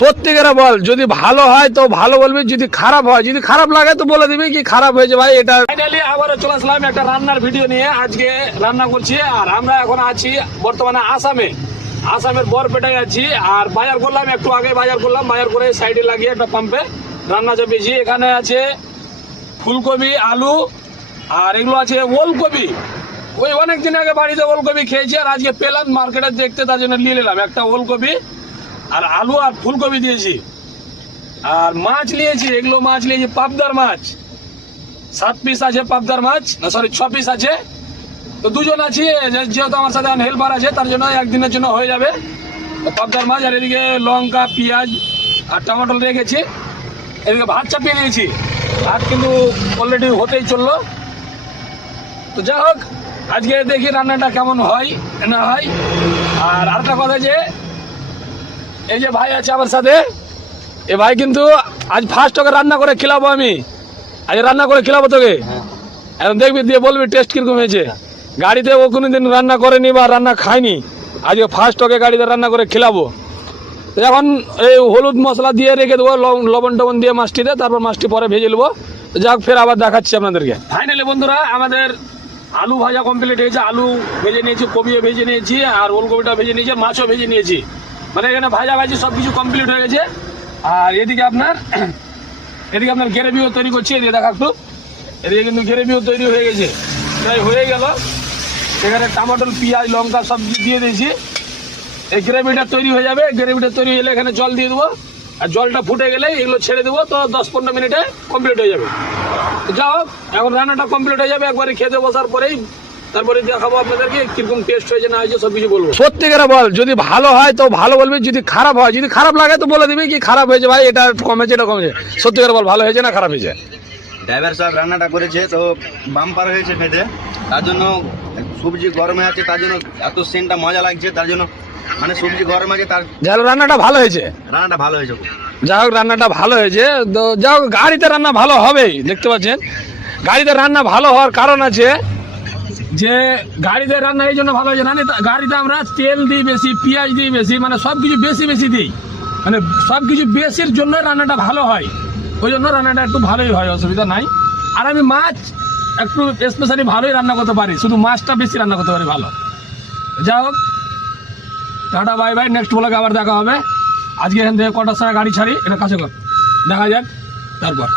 সত্যি করে বল, যদি ভালো হয় তো ভালো বলবি, যদি খারাপ হয়, যদি খারাপ লাগে তো বলে দিবি কি খারাপ হয়েছে ভাই। এটা ফাইনালি আবারও চলে আসলাম একটা রান্নার ভিডিও নিয়ে। আজকে রান্না করছি আর আমরা এখন আছি বর্তমানে আসামের বরপেটায় আছি। আর বাজার করলাম, একটু আগে বাজার করলাম, বাজার করে সাইডে লাগিয়ে একটা পাম্পে রান্না চাপিয়েছি। এখানে আছে ফুলকপি, আলু, আর এগুলো আছে ওলকপি। ওই অনেক দিন আগে বাড়িতে ওলকপি খেয়েছি আর আজকে পেলাম মার্কেটে দেখতে, তার জন্য নিয়ে নিলাম একটা ওলকপি আর আলু আর ফুলকপি দিয়েছি। আর মাছ নিয়েছি, এগুলো মাছ নিয়েছি পাবদার মাছ, 7 পিস আছে পাবদার মাছ, না সরি 6 পিস আছে। তো দুজন আছি, যেহেতু আমার সাথে হেল্পার আছে তার জন্য একদিনের জন্য হয়ে যাবে পাবদার মাছ। আর এদিকে লঙ্কা, পেঁয়াজ আর টমেটো রেখেছি। এদিকে ভাত চাপিয়ে দিয়েছি, ভাত কিন্তু অলরেডি হতেই চললো। তো যাই হোক, আজকে দেখি রান্নাটা কেমন হয় না হয়। আর আরেকটা কথা, যে এই যে ভাই আছে আমার সাথে, এ ভাই কিন্তু আজ ফার্স্ট তোকে রান্না করে খেলাবো। আমি আজ রান্না করে খেলাবো তোকে, এখন দেখবি, দিয়ে বলবি টেস্ট কিরকম হয়েছে। গাড়িতে ও কোনোদিন রান্না করেনি বা রান্না খায়নি, আজকে ফার্স্ট তোকে গাড়িতে রান্না করে খেলাবো। এখন এই হলুদ মশলা দিয়ে রেখে দেবো, লবণ টবণ দিয়ে মাছটিতে, তারপর মাছটি পরে ভেজে নেবো। যাক, ফের আবার দেখাচ্ছি আপনাদেরকে। ফাইনালি বন্ধুরা, আমাদের আলু ভাজা কমপ্লিট হয়েছে। আলু ভেজে নিয়েছি, কপিও ভেজে নিয়েছি, আর ওলকপিটা ভেজে নিয়েছি, মাছও ভেজে নিয়েছি। মানে এখানে ভাজা ভাজি সব কিছু কমপ্লিট হয়ে গেছে। আর এদিকে আপনার গ্রেভিও তৈরি করছি। এদিকে দেখা একটু, এদিকে কিন্তু গ্রেভিও তৈরি হয়ে গেছে। তাই হয়ে গেল, এখানে টমেটো, পেঁয়াজ, লঙ্কা সব দিয়ে দিয়েছি। এই গ্রেভিটা তৈরি হয়ে যাবে। গ্রেভিটা তৈরি হয়ে গেলে এখানে জল দিয়ে দেবো, আর জলটা ফুটে গেলে এগুলো ছেড়ে দেবো। তো 10-15 মিনিটে কমপ্লিট হয়ে যাবে। তো যাই হোক, এখন রান্নাটা কমপ্লিট হয়ে যাবে। একবারে খেতে বসার পরেই তারপরে দেখাবো আপনাদেরকে কিরকম টেস্ট হয়েছে না হয়েছে, সব কিছু বলবো। সত্যি করে বল, যদি ভালো হয় তো ভালো বলবি, যদি খারাপ হয়, যদি খারাপ লাগে তো বলে দিবি কি খারাপ হয়েছে ভাই, এটা কমেছে, এটা কমেছে। সত্যি করে বল, ভালো হয়েছে না খারাপ হয়েছে। ড্রাইভার সাহেব রান্নাটা করেছে তো বাম্পার হয়েছে খেতে, তার জন্য সবজি গরমে আছে, তার জন্য এত সেন্টটা মজা লাগছে, তার জন্য মানে সবজি গরম আছে, তার যাই হোক রান্নাটা ভালো হয়েছে, রান্নাটা ভালো হয়েছে। যাই হোক রান্নাটা ভালো হয়েছে। তো যাই হোক, গাড়িতে রান্না ভালো হবেই, দেখতে পাচ্ছেন। গাড়িতে রান্না ভালো হওয়ার কারণ আছে, যে গাড়িতে রান্না এই জন্য ভালো হয়েছে, না গাড়িতে আমরা তেল দিই বেশি, পেঁয়াজ দিই বেশি, মানে সব কিছু বেশি বেশি দিই, মানে সব কিছু বেশির জন্য রান্নাটা ভালো হয়। ওই জন্য রান্নাটা একটু ভালোই হয়, অসুবিধা নাই। আর আমি মাছ একটু স্পেশালি ভালোই রান্না করতে পারি, শুধু মাছটা বেশি রান্না করতে পারি ভালো। যাই হোক, টাটা বাই বাই, নেক্সট ব্লগে আবার দেখা হবে। আজকে এখান থেকে কটার সময় গাড়ি ছাড়ি এটা কাছে কর, দেখা যাক তারপর।